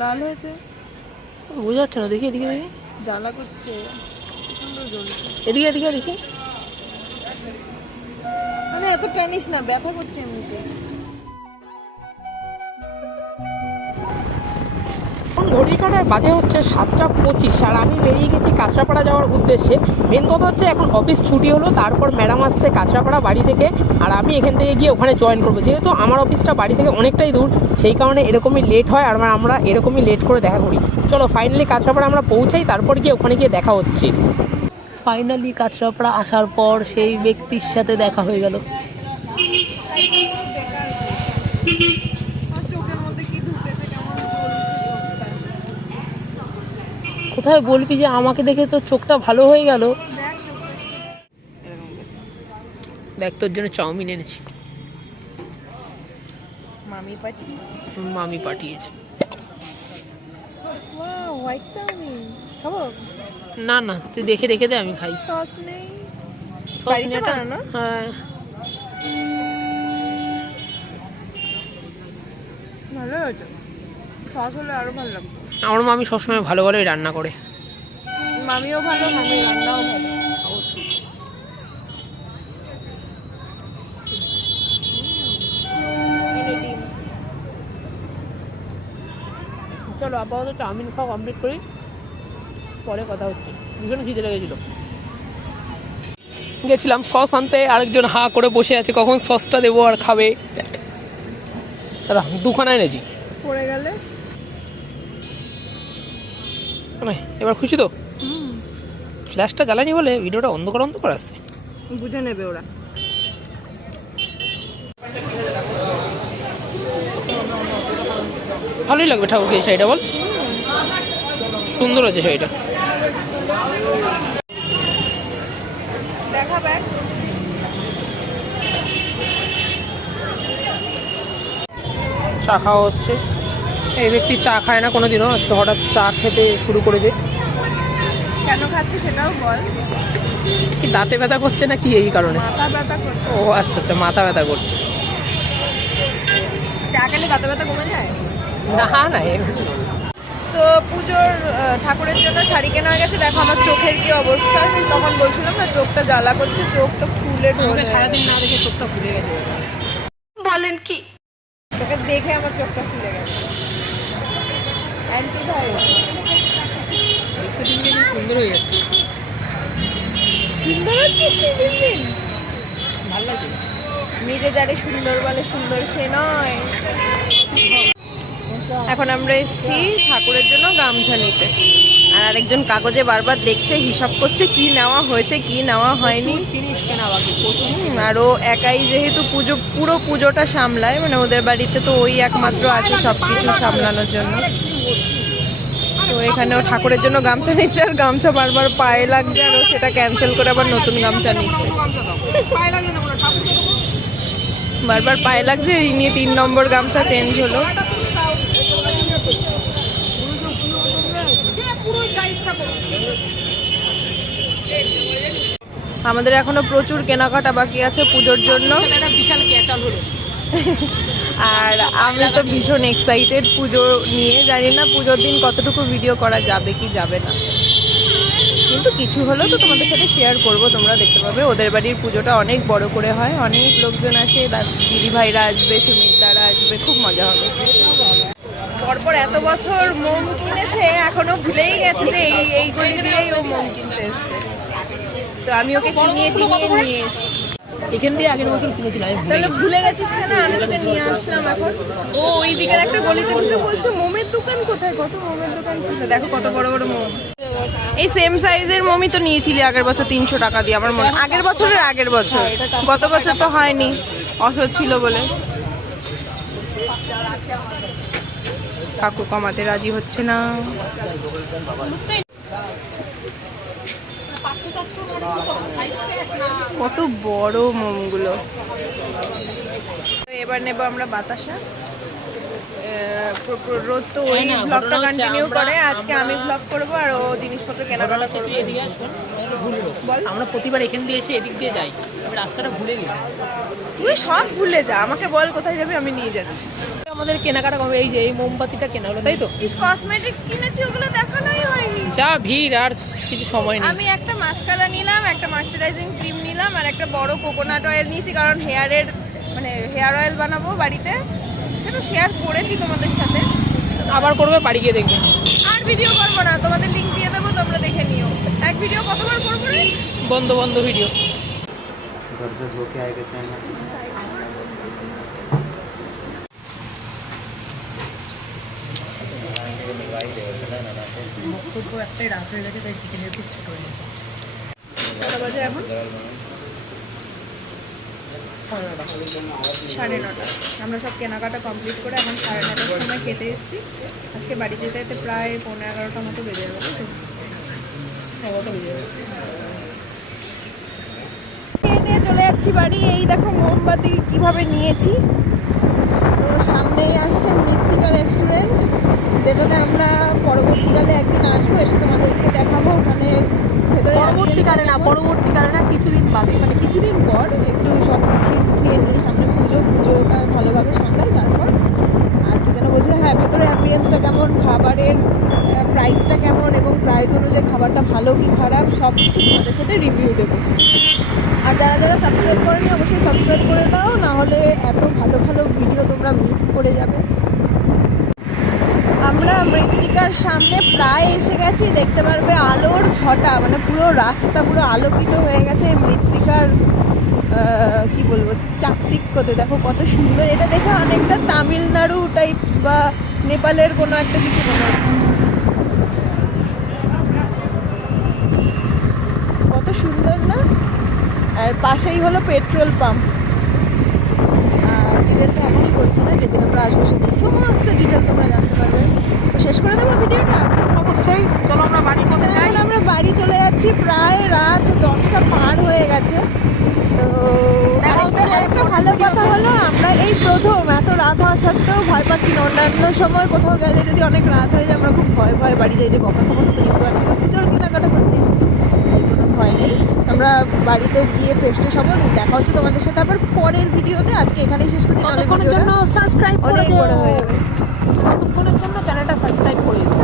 লাল হয়েছে। বোঝা যাচ্ছে না দেখি এদিকে দেখি। জ্বালা করছে। এদিকে এদিকে দেখি। মানে এত টানিস না ব্যথা করছে এমনিতে। ঘড়ির কাটায় বাজে হচ্ছে সাতটা পঁচিশ আর আমি বেরিয়ে গেছি কাঁচরাপাড়া যাওয়ার উদ্দেশ্যে। মেন কথা হচ্ছে এখন অফিস ছুটি হলো, তারপর ম্যাডাম আসছে কাঁচরাপাড়া বাড়ি থেকে আর আমি এখান থেকে গিয়ে ওখানে জয়েন করব। যেহেতু আমার অফিসটা বাড়ি থেকে অনেকটাই দূর, সেই কারণে এরকমই লেট হয় আর আমরা এরকমই লেট করে দেখা করি। চলো ফাইনালি কাঁচরাপাড়া আমরা পৌঁছাই, তারপর গিয়ে ওখানে গিয়ে দেখা হচ্ছে। ফাইনালি কাঁচরাপাড়া আসার পর সেই ব্যক্তির সাথে দেখা হয়ে গেল। কোথায় বলবি যে আমাকে দেখে তোর চোখটা ভালো হয়ে গেল? দেখ তোর জন্য চাউমিন এনেছি। মামি পাঠিয়েছে। মামি পাঠিয়েছে। White chow mein. খাব? না না তুই দেখে দেখে দে আমি খাই। সস নেই। সস হ্যাঁ। ভালো হয়েছে। সস হলে আরও ভালো লাগবে। আমার মামি সবসময় ভালো ভালোই রান্না করে। মামিও ভালো মামি রান্নাও ভালো। চলো আপাতত চাউমিন খাওয়া কমপ্লিট করি। পরে কথা হচ্ছে। ভীষণ খিদে লেগেছিল। গেছিলাম সস আনতে আরেকজন হা করে বসে আছে কখন সসটা দেবো আর খাবে? দুখানা এনেছি। পড়ে গেলে? এবার খুশি তো? ফ্ল্যাশটা জ্বালানি বলে ভিডিওটা অন্ধকার অন্ধকার আসছে। বুঝে নেবে ওরা। ভালোই লাগবে ঠাকুরকে এই শাড়িটা বল। সুন্দর আছে শাড়িটা। দেখা ব্যাগ চা খাওয়া হচ্ছে। এই ব্যক্তি চা খায় না কোনোদিনও। আজকে হঠাৎ চা খেতে শুরু করেছে। কেন খাচ্ছে সেটাও বল। কি দাঁতে ব্যথা করছে না কি এই কারণে? মাথা ব্যথা করছে। ও আচ্ছা আচ্ছা মাথা ব্যথা করছে। চা খেলে দাঁতে ব্যথা কমে যায়? না না তো পুজোর ঠাকুরের জন্য শাড়ি কেনা হয়ে গেছে। দেখো আমার চোখের কি অবস্থা। তখন বলছিলাম না চোখটা জ্বালা করছে চোখটা ফুলে ঢোকে সারাদিন না দেখে চোখটা ফুলে গেছে। বলেন কি? তোকে দেখে আমার চোখটা ফুলে গেছে অ্যান্টি ভাইরাস একটু দিন দিন সুন্দর হয়ে যাচ্ছে সুন্দর হচ্ছিস দিন দিন ভালো লাগছে নিজে যারে সুন্দর বলে সুন্দর সে নয় এখন আমরা এসেছি ঠাকুরের জন্য গামছা নিতে। আর আরেকজন কাগজে বারবার দেখছে হিসাব করছে কি নেওয়া হয়েছে কি নেওয়া হয়নি। আর ও একাই যেহেতু পুজো পুরো পুজোটা সামলায় মানে ওদের বাড়িতে তো ওই একমাত্র আছে সব কিছু সামলানোর জন্য। তো এখানে ঠাকুরের জন্য গামছা নিচ্ছে আর গামছা বারবার পায়ে লাগছে আর সেটা ক্যান্সেল করে আবার নতুন গামছা নিচ্ছে। বারবার পায়ে লাগছে এই নিয়ে তিন নম্বর গামছা চেঞ্জ হলো। আমাদের এখনও প্রচুর কেনাকাটা বাকি আছে পুজোর জন্য। বিশাল ক্যাচাল হলো। আর আমি তো ভীষণ এক্সাইটেড পুজো নিয়ে। জানি না পুজোর দিন কতটুকু ভিডিও করা যাবে কি যাবে না। কিন্তু কিছু হলেও তো তোমাদের সাথে শেয়ার করব। তোমরা দেখতে পাবে, ওদের বাড়ির পুজোটা অনেক বড় করে হয়। অনেক লোকজন আসে দিদি ভাইরা আসবে, সুমিতদারা আসবে, খুব মজা হবে। পরপর এত বছর মোম কিনেছে, এখনও ভুলেই গেছে যে এই এই গলি দিয়েই ও মোম কিনতে এসছে। তো আমি ওকে চিনিয়ে চিনিয়ে নিয়ে এসছি। এখান দিয়ে আগের বছর কিনেছিলাম আমি তাহলে ভুলে গেছিস কেন? আমি তোকে নিয়ে আসলাম এখন। ও ওই দিকের একটা গলিতে ঢুকে বলছে মোমের দোকান কোথায়? কত মোমের দোকান ছিল? দেখো কত বড় বড় মোম। এই সেম সাইজের মোমই তো নিয়েছিলি আগের বছর তিনশো টাকা দিয়ে আমার মনে আগের বছরের আগের বছর। গত বছর তো হয়নি। অসৎ ছিল বলে। কাকু কমাতে রাজি হচ্ছে না। কত বড় মোমগুলো। এবার নেব আমরা বাতাসা। রোজ তো ওই ব্লগটা কন্টিনিউ করে আজকে আমি ব্লগ করব আর ও জিনিসপত্র কেনাকাটা করবে এদিকে। বল। আমরা প্রতিবার এখান দিয়ে এসে এদিক দিয়ে যাই। রাস্তাটা ভুলে গেছি। তুই সব ভুলে যা আমাকে বল কোথায় যাবি আমি নিয়ে যাচ্ছি। আমাদের কেনাকাটা কবে এই যে এই মোমবাতিটা কেনা হলো তাই তো? ইস কসমেটিক্স কিনেছি ওগুলো দেখানোই হয়নি। যা ভিড় আর কিছু সময় নেই। আমি একটা মাস্কারা নিলাম একটা ময়শ্চারাইজিং ক্রিম নিলাম আর একটা বড় কোকোনাট অয়েল নিয়েছি কারণ হেয়ারের মানে হেয়ার অয়েল বানাবো বাড়িতে। সেটা শেয়ার করেছি তোমাদের সাথে। আবার করবে বাড়ি গিয়ে দেখবে। আর ভিডিও করব না তোমাদের লিঙ্ক দিয়ে দেবো তোমরা দেখে নিও। এক ভিডিও কতবার করব রে? বন্ধ বন্ধ ভিডিও घर से धो के आएगा चाइना একটাই রাত হয়ে গেছে তাই চিকেনের পিস ছোট হয়ে গেছে কটা বাজে এখন সাড়ে নটা আমরা সব কেনাকাটা কমপ্লিট করে এখন সাড়ে নটার সময় খেতে এসেছি আজকে বাড়ি যেতে যেতে প্রায় পনেরো এগারোটা মতো বেজে যাবে তাই তো? এগারোটা বেজে যাবে যাচ্ছি বাড়ি এই দেখো মোমবাতি কীভাবে নিয়েছি। তো সামনেই আসছে মৃত্তিকা রেস্টুরেন্ট যেটাতে আমরা পরবর্তীকালে একদিন আসব এসে তোমাদেরকে দেখাবো ওখানে ভেতরে পরবর্তীকালে না পরবর্তীকালে না কিছুদিন বাদে। মানে কিছুদিন পর একটু সব গুছিয়ে গুছিয়ে নিয়ে সামনে পুজো পুজোটা ভালোভাবে সামলাই তারপর আর কি যেন বলছিল হ্যাঁ ভেতরে অ্যাম্বিয়েন্সটা কেমন খাবারের প্রাইসটা প্রাইস অনুযায়ী খাবারটা ভালো কি খারাপ, সব কিছু তোমাদের সাথে রিভিউ দেবো। আর যারা যারা সাবস্ক্রাইব করেনি, অবশ্যই সাবস্ক্রাইব করে দাও না হলে এত ভালো ভালো ভিডিও তোমরা মিস করে যাবে। আমরা মৃত্তিকার সামনে প্রায় এসে গেছি, দেখতে পারবে আলোর ছটা মানে পুরো রাস্তা পুরো আলোকিত হয়ে গেছে মৃত্তিকার কি বলব, চাকচিক্যতে। দেখো কত সুন্দর, এটা দেখে অনেকটা তামিলনাড়ু টাইপস বা নেপালের কোনো একটা কিছু মনে হচ্ছে কত সুন্দর না আর পাশেই হলো পেট্রোল পাম্প। ডিটেলটা এখনই বলছি না যেদিন আমরা আসব সেদিন। সমস্ত ডিটেল তোমরা জানতে পারবে। তো শেষ করে দেবো ভিডিওটা? অবশ্যই চলো আমরা বাড়ির পথে যাই। আমরা বাড়ি চলে যাচ্ছি প্রায় রাত দশটা পার হয়ে গেছে। তো আরেকটা আরেকটা ভালো কথা হলো আমরা এই প্রথম এত রাত হওয়া সত্ত্বেও ভয় পাচ্ছি না। অন্যান্য সময় কোথাও গেলে যদি অনেক রাত হয়ে যায় আমরা খুব ভয় ভয় বাড়ি যাই যে বকা খাব না তো কিন্তু আজকে পুজোর কেনাকাটা করতে এসেছি। কোনো আমরা বাড়িতে গিয়ে ফ্রেশ ট্রেশ হব দেখা হচ্ছে তোমাদের সাথে আবার পরের ভিডিওতে। আজকে এখানেই শেষ করছি ততক্ষণের জন্য সাবস্ক্রাইব করে অনেক বড় হয়ে ততক্ষণের জন্য চ্যানেলটা সাবস্ক্রাইব করে দিও।